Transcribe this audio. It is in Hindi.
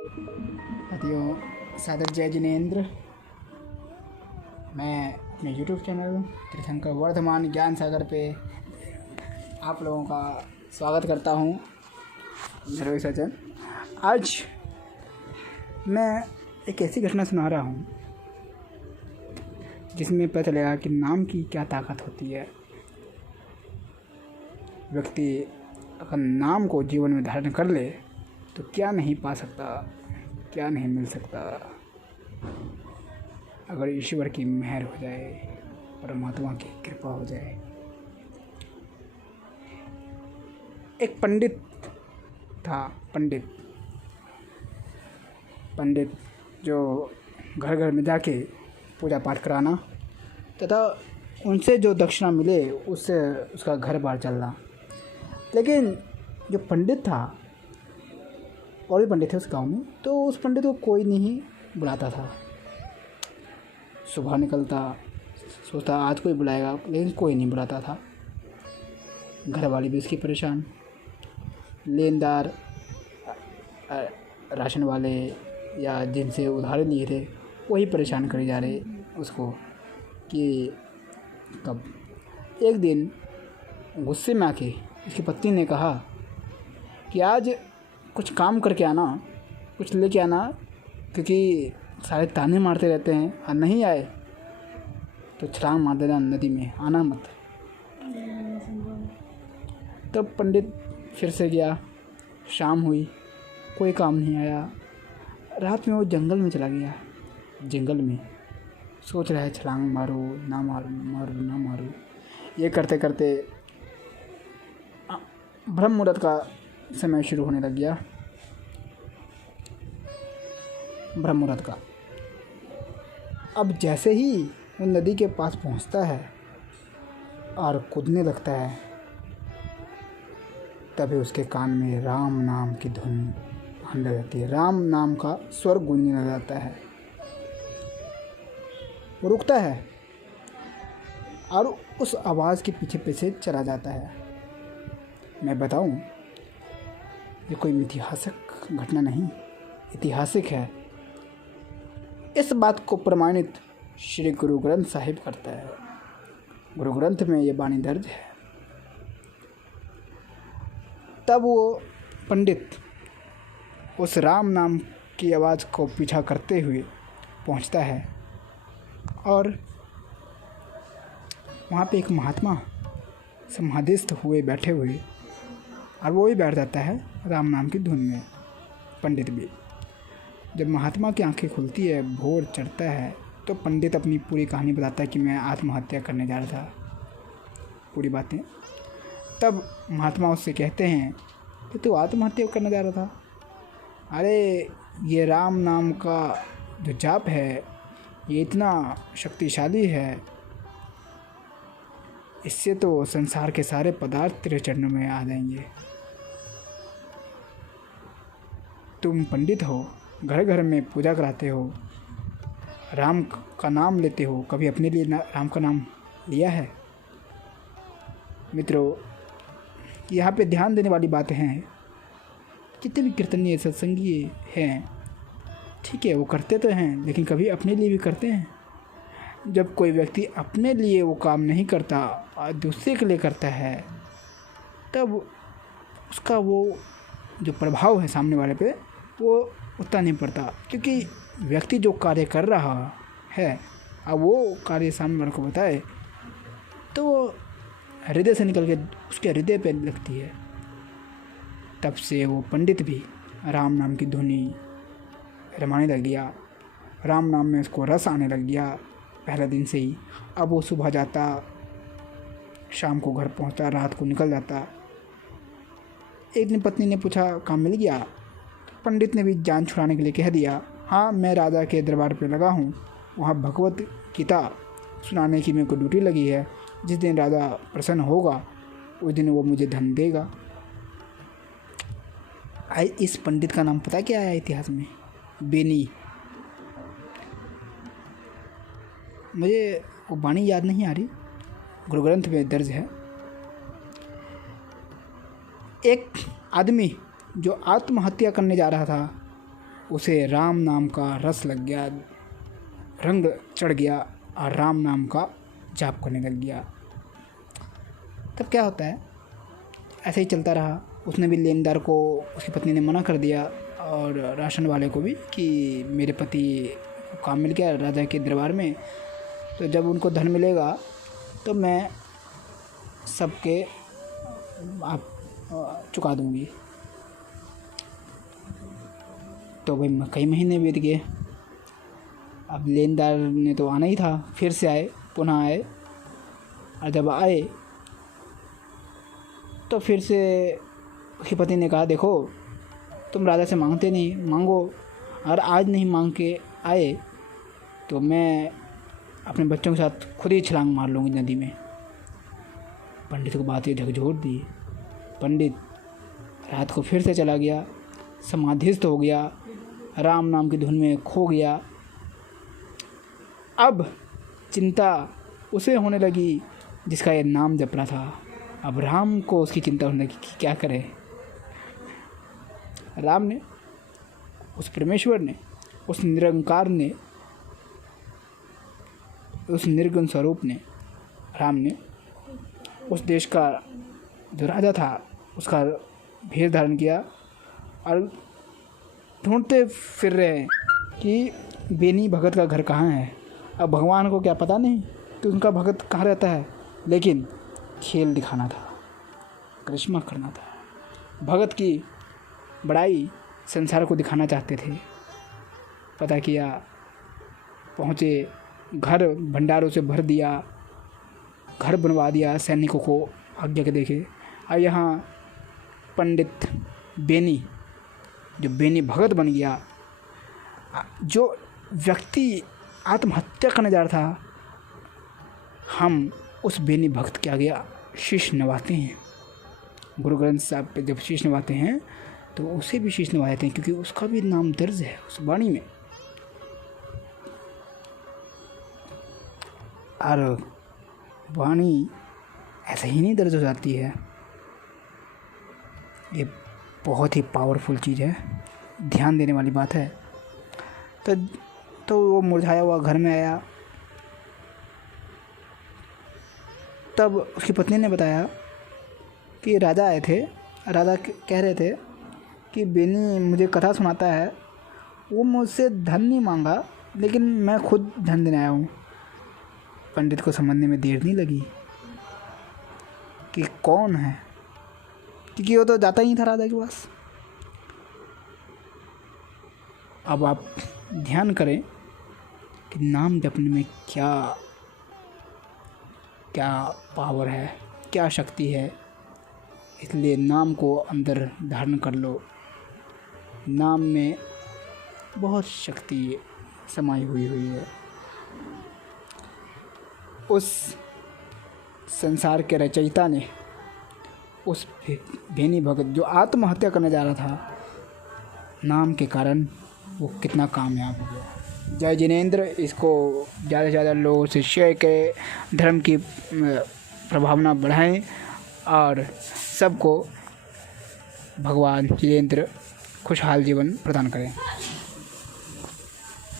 साथियों, सादर जय जिनेंद्र। मैं अपने YouTube चैनल तीर्थंकर वर्धमान ज्ञान सागर पे आप लोगों का स्वागत करता हूँ। मैं रोहित सज्जन। आज मैं एक ऐसी घटना सुना रहा हूँ जिसमें पता चलेगा कि नाम की क्या ताकत होती है। व्यक्ति अगर नाम को जीवन में धारण कर ले तो क्या नहीं पा सकता, क्या नहीं मिल सकता। अगर ईश्वर की मेहर हो जाए, परमात्मा की कृपा हो जाए। एक पंडित था, पंडित जो घर घर में जाके पूजा पाठ कराना तथा उनसे जो दक्षिणा मिले उससे उसका घर बार चलना। लेकिन जो पंडित था, और भी पंडित थे उस गांव में, तो उस पंडित को कोई नहीं बुलाता था। सुबह निकलता, सोचता आज कोई बुलाएगा, लेकिन कोई नहीं बुलाता था। घर वाले भी उसकी परेशान, लेनदार, राशन वाले या जिनसे उधार लिए थे वही परेशान करे जा रहे उसको कि कब। एक दिन गुस्से में आके उसकी पत्नी ने कहा कि आज कुछ काम करके आना, कुछ लेके आना, क्योंकि सारे ताने मारते रहते हैं और नहीं आए तो छलांग मार देना नदी में, आना मत। तब पंडित फिर से गया। शाम हुई, कोई काम नहीं आया। रात में वो जंगल में चला गया। जंगल में सोच रहा है छलांग मारो ना मारो। ये करते करते ब्रह्म मुहूर्त का समय शुरू होने लग गया। ब्रह्म मुहूर्त का अब जैसे ही वो नदी के पास पहुंचता है और कूदने लगता है, तभी उसके कान में राम नाम की धुन आने लगती है। राम नाम का स्वर गूंजने लग जाता है। वो रुकता है और उस आवाज़ के पीछे पीछे चला जाता है। मैं बताऊं, ये कोई ऐतिहासिक घटना नहीं, ऐतिहासिक है। इस बात को प्रमाणित श्री गुरु ग्रंथ साहिब करता है। गुरु ग्रंथ में ये वाणी दर्ज है। तब वो पंडित उस राम नाम की आवाज़ को पीछा करते हुए पहुंचता है और वहाँ पे एक महात्मा समाधिस्थ हुए बैठे हुए, और वो भी बैठ जाता है राम नाम की धुन में। पंडित भी। जब महात्मा की आंखें खुलती है, भोर चढ़ता है, तो पंडित अपनी पूरी कहानी बताता है कि मैं आत्महत्या करने जा रहा था, पूरी बातें। तब महात्मा उससे कहते हैं कि तू आत्महत्या करने जा रहा था? अरे ये राम नाम का जो जाप है ये इतना शक्तिशाली है, इससे तो संसार के सारे पदार्थ तेरे चरणों में आ जाएंगे। तुम पंडित हो, घर घर में पूजा कराते हो, राम का नाम लेते हो, कभी अपने लिए राम का नाम लिया है? मित्रों, यहाँ पे ध्यान देने वाली बातें हैं। जितने भी कीर्तनीय सत्संगी हैं, ठीक है, वो करते तो हैं, लेकिन कभी अपने लिए भी करते हैं। जब कोई व्यक्ति अपने लिए वो काम नहीं करता और दूसरे के लिए करता है, तब उसका वो जो प्रभाव है सामने वाले पे वो उतना नहीं पड़ता। क्योंकि व्यक्ति जो कार्य कर रहा है और वो कार्य सामने वाले को बताए तो वो हृदय से निकल के उसके हृदय पे लगती है। तब से वो पंडित भी राम नाम की धुनी रमाने लग गया। राम नाम में उसको रस आने लग गया पहले दिन से ही। अब वो सुबह जाता, शाम को घर पहुंचता, रात को निकल जाता। एक दिन पत्नी ने पूछा काम मिल गया? पंडित ने भी जान छुड़ाने के लिए कह दिया, हाँ मैं राजा के दरबार पे लगा हूँ, वहाँ भगवत गीता सुनाने की मेरे को ड्यूटी लगी है। जिस दिन राजा प्रसन्न होगा उस दिन वो मुझे धन देगा। इस पंडित का नाम पता क्या है इतिहास में? बेनी। मुझे वो वाणी याद नहीं आ रही, गुरु ग्रंथ में दर्ज है। एक आदमी जो आत्महत्या करने जा रहा था, उसे राम नाम का रस लग गया, रंग चढ़ गया और राम नाम का जाप करने लग गया। तब क्या होता है, ऐसे ही चलता रहा। उसने भी लेनदार को, उसकी पत्नी ने मना कर दिया और राशन वाले को भी कि मेरे पति को काम मिल गया राजा के दरबार में, तो जब उनको धन मिलेगा तो मैं सबके आप चुका दूंगी। तो भाई कई महीने बीत गए। अब लेनदार ने तो आना ही था, फिर से आए, पुनः आए, और जब आए तो फिर से उसकी पत्नी ने कहा देखो तुम राजा से मांगते नहीं, मांगो, और आज नहीं मांग के आए तो मैं अपने बच्चों के साथ खुद ही छलांग मार लूँगी नदी में। पंडित को बात ये झकझोर दी। पंडित रात को फिर से चला गया, समाधिस्थ हो गया, राम नाम की धुन में खो गया। अब चिंता उसे होने लगी जिसका ये नाम जप रहा था। अब राम को उसकी चिंता होने लगी कि क्या करे। राम ने, उस परमेश्वर ने, उस निरंकार ने, उस निर्गुण स्वरूप ने, राम ने उस देश का जो राजा था उसका भेष धारण किया और ढूंढते फिर रहे हैं कि बेनी भगत का घर कहाँ है। अब भगवान को क्या पता नहीं कि उनका भगत कहाँ रहता है, लेकिन खेल दिखाना था, करिश्मा करना था, भगत की बड़ाई संसार को दिखाना चाहते थे। पता किया, पहुँचे, घर भंडारों से भर दिया, घर बनवा दिया सैनिकों को आज्ञा के देखे। और यहाँ पंडित बेनी, जो बेनी भगत बन गया, जो व्यक्ति आत्महत्या करने जा रहा था, हम उस बेनी भक्त के आगे शीश नवाते हैं। गुरु ग्रंथ साहब पे जब शीश नवाते हैं तो उसे भी शीश नवा देते हैं, क्योंकि उसका भी नाम दर्ज है उस वाणी में। और वाणी ऐसे ही नहीं दर्ज हो जाती है, ये बहुत ही पावरफुल चीज़ है, ध्यान देने वाली बात है। तो वो मुरझाया हुआ घर में आया। तब उसकी पत्नी ने बताया कि राजा आए थे, राजा कह रहे थे कि बेनी मुझे कथा सुनाता है, वो मुझसे धन नहीं मांगा, लेकिन मैं खुद धन देने आया हूँ। पंडित को समझने में देर नहीं लगी कि कौन है, क्योंकि वो तो जाता ही था राजा के पास। अब आप ध्यान करें कि नाम जपने में क्या क्या पावर है, क्या शक्ति है। इसलिए नाम को अंदर धारण कर लो। नाम में बहुत शक्ति समाई हुई है। उस संसार के रचयिता ने, उस बेनी भगत जो आत्महत्या करने जा रहा था, नाम के कारण वो कितना कामयाब हो गया। जय जिनेंद्र। इसको ज़्यादा से ज़्यादा लोगों से शेयर करें, धर्म की प्रभावना बढ़ाएं और सबको भगवान जिनेंद्र खुशहाल जीवन प्रदान करें।